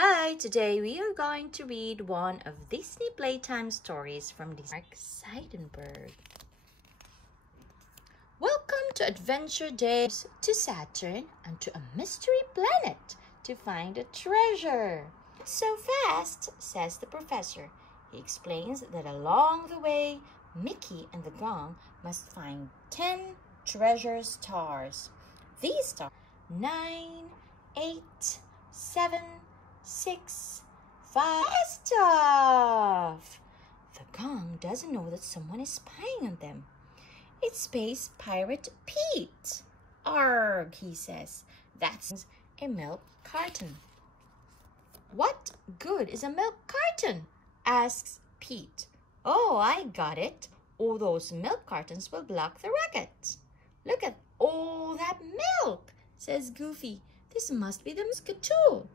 Hi, today we are going to read one of Disney Playtime stories from Mark Seidenberg. Welcome to Adventure Days to Saturn and to a mystery planet to find a treasure. It's so fast, says the professor. He explains that along the way, Mickey and the Gong must find 10 treasure stars. These stars 9, 8, 7, 6, 5. Stuff! The Gong doesn't know that someone is spying on them. It's Space Pirate Pete. Arg, he says. That's a milk carton. What good is a milk carton? Asks Pete. Oh, I got it. All those milk cartons will block the rocket. Look at all that milk, says Goofy. This must be the Muscatool.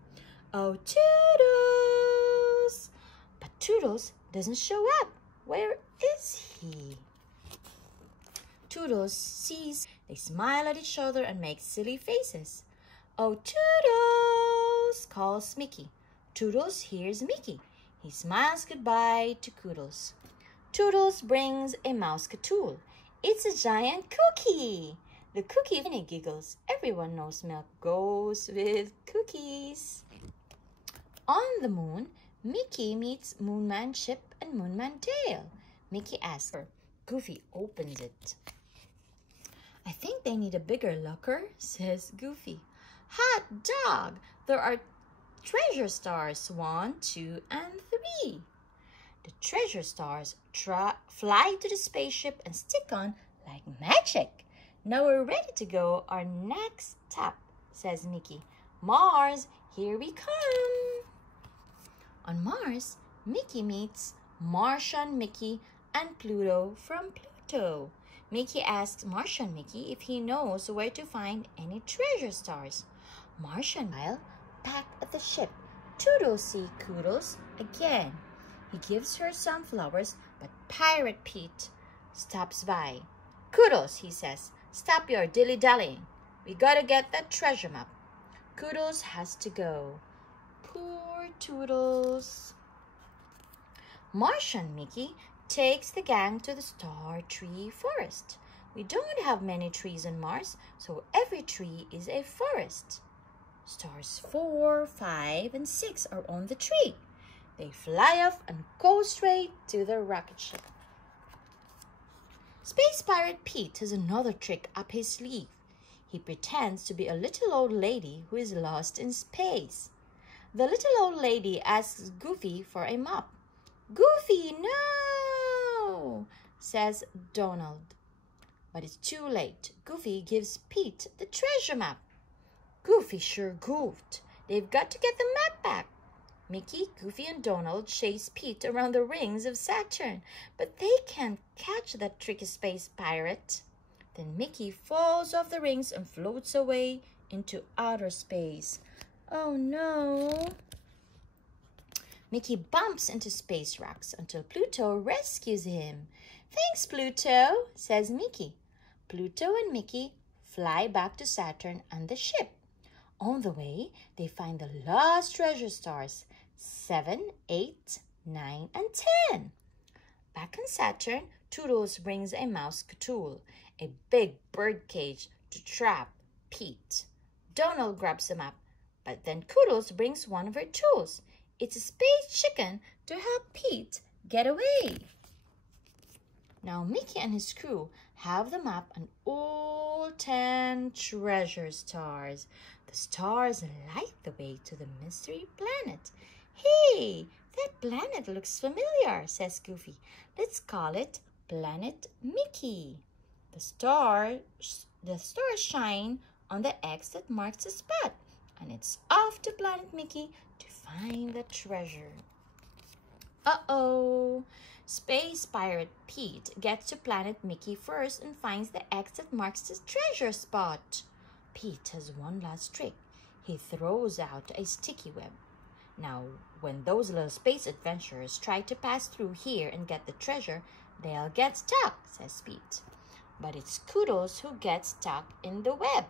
Oh, Toodles! But Toodles doesn't show up. Where is he? Toodles sees. They smile at each other and make silly faces. Oh, Toodles! Calls Mickey. Toodles hears Mickey. He smiles goodbye to Toodles. Toodles brings a Mousecatool. It's a giant cookie. The cookie Minnie giggles. Everyone knows milk goes with cookies. On the moon, Mickey meets Moonman Chip and Moonman Tail. Mickey asks her. Goofy opens it. I think they need a bigger locker, says Goofy. Hot dog! There are treasure stars 1, 2, and 3. The treasure stars fly to the spaceship and stick on like magic. Now we're ready to go. Our next stop, says Mickey. Mars, here we come. On Mars, Mickey meets Martian Mickey and Pluto from Pluto. Mickey asks Martian Mickey if he knows where to find any treasure stars. Martian Miles back at the ship. Toodles see Koodles again. He gives her some flowers, but Pirate Pete stops by. Koodles, he says, stop your dilly-dallying. We gotta get that treasure map. Koodles has to go. Poor Toodles. Martian Mickey takes the gang to the Star Tree Forest. We don't have many trees on Mars, so every tree is a forest. Stars 4, 5, and 6 are on the tree. They fly off and go straight to the rocket ship. Space Pirate Pete has another trick up his sleeve. He pretends to be a little old lady who is lost in space. The little old lady asks Goofy for a map. Goofy, no, says Donald. But it's too late. Goofy gives Pete the treasure map. Goofy sure goofed. They've got to get the map back. Mickey, Goofy, and Donald chase Pete around the rings of Saturn, but they can't catch that tricky space pirate. Then Mickey falls off the rings and floats away into outer space. Oh no! Mickey bumps into space rocks until Pluto rescues him. Thanks, Pluto, says Mickey. Pluto and Mickey fly back to Saturn and the ship. On the way, they find the lost treasure stars, 7, 8, 9, and 10. Back on Saturn, Toodles brings a Mousecatool, a big bird cage to trap Pete. Donald grabs the map, but then Koodles brings one of her tools. It's a space chicken to help Pete get away. Now Mickey and his crew have the map and all 10 treasure stars. The stars light the way to the mystery planet. Hey, that planet looks familiar, says Goofy. Let's call it Planet Mickey. The stars shine on the X that marks the spot, and it's off to Planet Mickey to find the treasure. Uh-oh! Space Pirate Pete gets to Planet Mickey first and finds the X that marks the treasure spot. Pete has one last trick. He throws out a sticky web. Now, when those little space adventurers try to pass through here and get the treasure, they'll get stuck, says Pete. But it's Koodles who gets stuck in the web.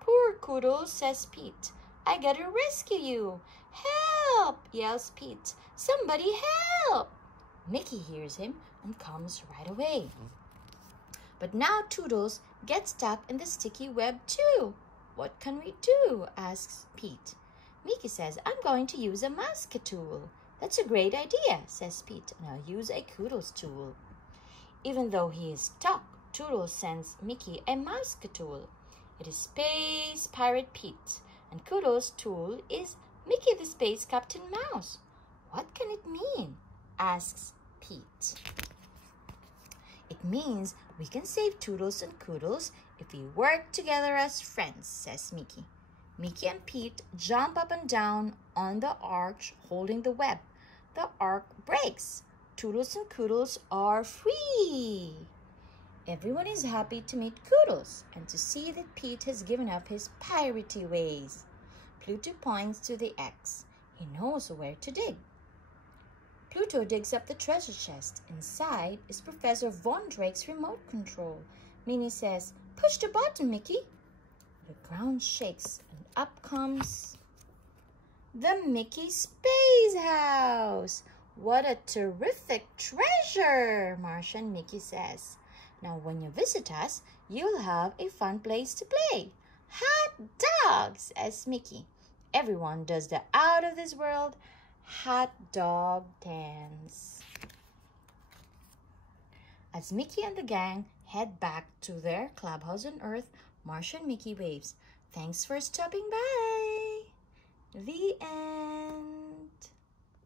Poor Koodles, says Pete. I gotta rescue you. Help! Help! Yells Pete. Somebody help! Mickey hears him and comes right away. But now Toodles gets stuck in the sticky web too. What can we do? Asks Pete. Mickey says, I'm going to use a mask tool. That's a great idea, says Pete, and I'll use a Toodles tool. Even though he is stuck, Toodles sends Mickey a mask tool. It is Space Pirate Pete, and Toodles' tool is Mickey the Space Captain Mouse. What can it mean? Asks Pete. It means we can save Toodles and Koodles if we work together as friends, says Mickey. Mickey and Pete jump up and down on the arch holding the web. The arc breaks. Toodles and Koodles are free. Everyone is happy to meet Koodles and to see that Pete has given up his piratey ways. Pluto points to the X. He knows where to dig. Pluto digs up the treasure chest. Inside is Professor Von Drake's remote control. Minnie says, push the button, Mickey. The ground shakes and up comes the Mickey Space House. What a terrific treasure, Marcia and Mickey says. Now when you visit us, you'll have a fun place to play. Hot dogs, says Mickey. Everyone does the out of this world hot dog dance. As Mickey and the gang head back to their clubhouse on Earth, Marcia and Mickey waves. Thanks for stopping by. The end.